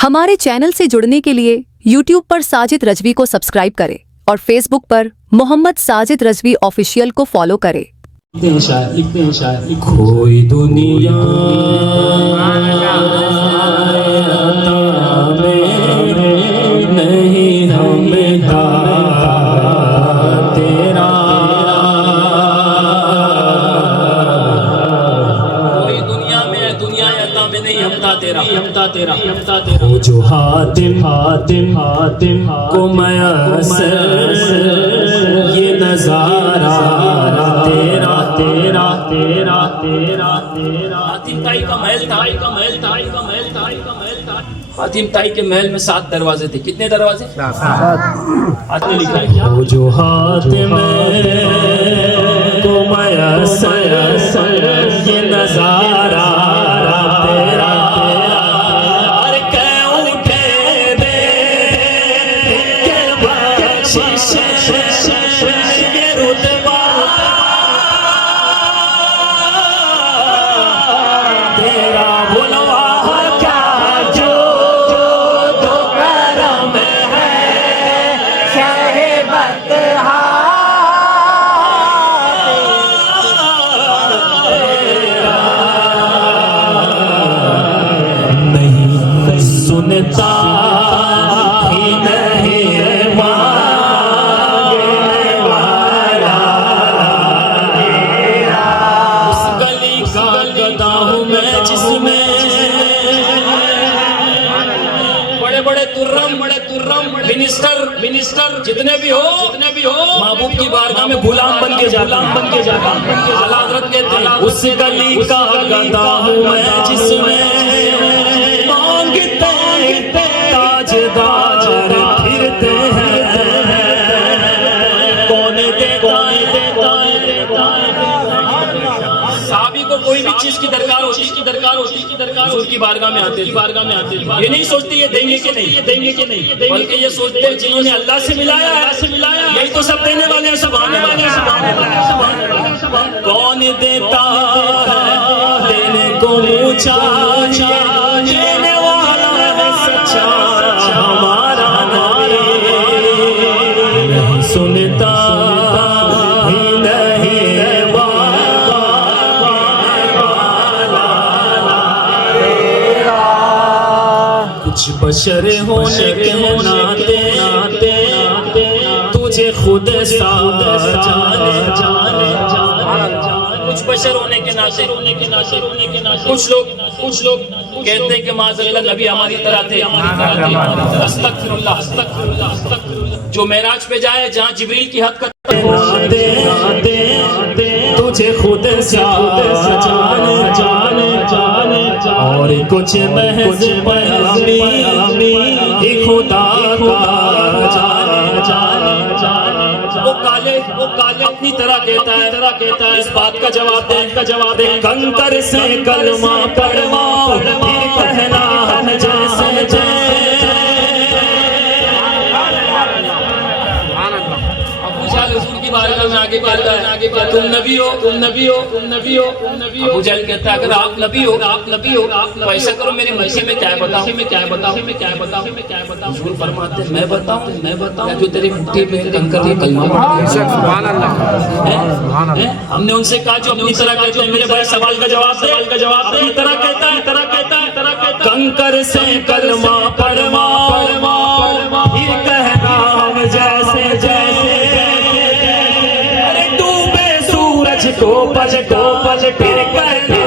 हमारे चैनल से जुड़ने के लिए YouTube पर साजिद रजवी को सब्सक्राइब करें और Facebook पर मोहम्मद साजिद रजवी ऑफिशियल को फॉलो करें। लिखते हैं शायद कोई दुनिया नहीं हमें तेरा, कोई दुनिया में दुनिया अता में नहीं हमता तेरा, हमता तेरा, हमता तेरा। वो जो हातिम हातिम हातिम को मयसर ये नजारा तेरा तेरा तेरा तेरा तेरा। हातिम ताई का महल था, का महल था, का महल था, का महल था। हातिम ताई के महल में 7 दरवाजे थे। कितने दरवाजे? 7। हाथ में लिखा है वो जो हातिम को मयसर ये नजारा तेरा सुनता ही नहीं मांगने वाला उस गली का गदा हूँ मैं जिसमें बड़े बड़े तुर्रम मिनिस्टर जितने भी हो महबूब की बारगाह में गुलाम बन के जाता, आला हज़रत कहते हैं उस गली का गदा हूँ मैं जिसमें ताजदार फिरते हैं। कौन देता साहबी को कोई भी चीज की दरकार होती उसकी बारगाह में आते ये नहीं सोचते ये देंगे कि नहीं, बल्कि ये सोचते हैं जिन्होंने अल्लाह से मिलाया यही तो सब देने वाले हैं, सब आने वाले हैं। कौन देता देने को ऊंचा देने वाला सच्चा हमारा नहीं सुनता ही नहीं कुछ बशर होने के नाते तुझे खुद सा जाने कुछ बशर होने के नाते कुछ लोग कहते हैं कि माज़अल्लाह नबी हमारी तरह थे। अस्तगफिरुल्लाह जो मेराज पे जाए जहाँ जिब्रील की हद करते तुझे खुद सा जाने और कुछ महज पैगामी खुदा वो काले अपनी तरह कहता है इस बात का जवाब दे कंकर से कलमा पढ़वाओ फिर कहना हम जैसे अबू जहल हुजूर की बारगाह में आगे कहता है तुम नबी हो अबू जहल कहता है अगर आप नबी हो तो ऐसा करो मेरे मर्जी में क्या है बताओ हुजूर फरमाते मैं बताऊं जो तेरी मुट्ठी पे कंकर का कलमा सुभान अल्लाह। हमने उनसे कहा जो अपनी तरह कहते हैं मेरे भाई सवाल का जवाब अपनी तरह कहता है कंकर से कलमा पढ़वा फिर कहना हम जैसे अरे डूबे सूरज को पज फिर कहना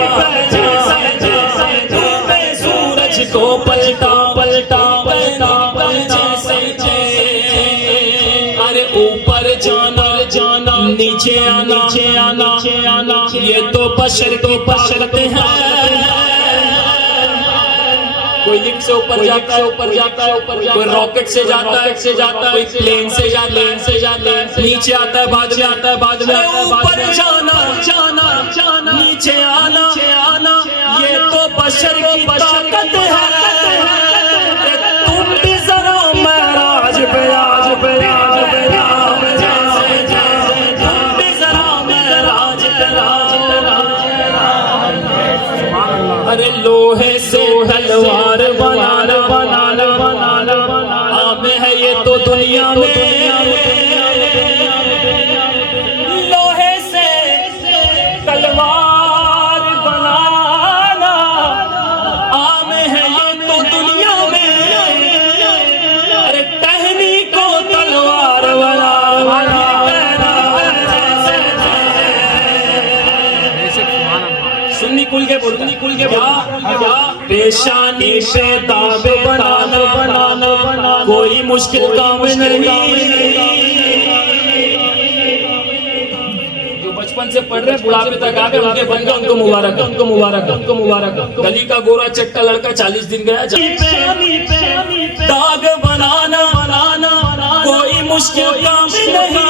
डूबे सूरज को पलटा अरे ऊपर जाना नीचे आना ये तो बशर करते हैं। कोई लिफ्ट से ऊपर जाता है कोई रॉकेट से जाता है कोई प्लेन से जाता है नीचे आता है बाद में ऊपर जाना नीचे आना ये तो बशर की ताकत है। तुम भी जरा महराज पे अरे लोहे से तलवार बनाना बनाना बनाना आम है ये तो दुनिया में, लोहे से तलवार बनाना आम है ये तो दुनिया में। अरे टहनी को तलवार बनाना सुन्नी कुल के बोल, सुन्नी कुल के पेशानी पे दाग बनाना बनाना कोई मुश्किल काम नहीं। जो बचपन से पढ़ रहे बुढ़ापे तक आ गए उनके बन गए, उनको मुबारक, उनको मुबारक, उनको मुबारक। गली का गोरा चट्टा लड़का 40 दिन गया, दाग बनाना बनाना कोई मुश्किल काम नहीं।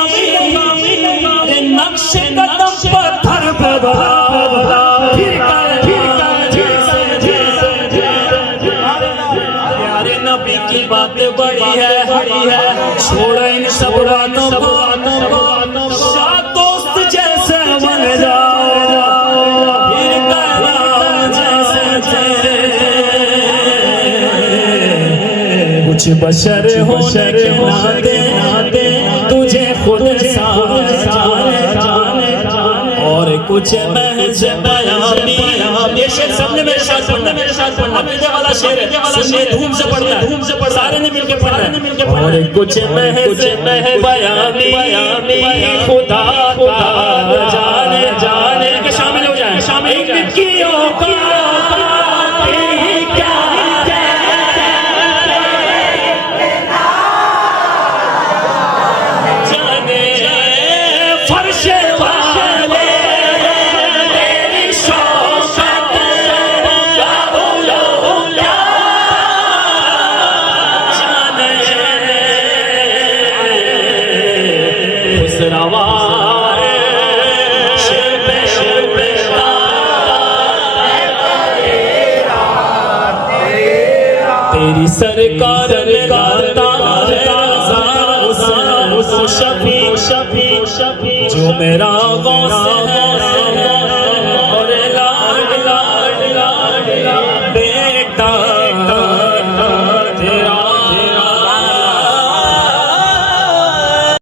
नक्शे कदम पत्थर पे बना नबी की बात बड़ी है, छोड़ो इन सब बातों को, शाह दोस्त जैसे बन जाओ, फिर कहना जैसे कुछ बशर होने के नाते तुझे खुद और कुछ महज बयानी। ये शेर सबने मेरे साथ पढ़ना, मेरे साथ पढ़ना, मेरे वाला शेर है, धूम से पढ़ना, धूम से पढ़, सारे ने मिलके पढ़ना, और कुछ महज बयानी खुदा जाने जाने के शामिल हो जाए, शामिल तेरी सरकार शफी जो मेरा गौस है।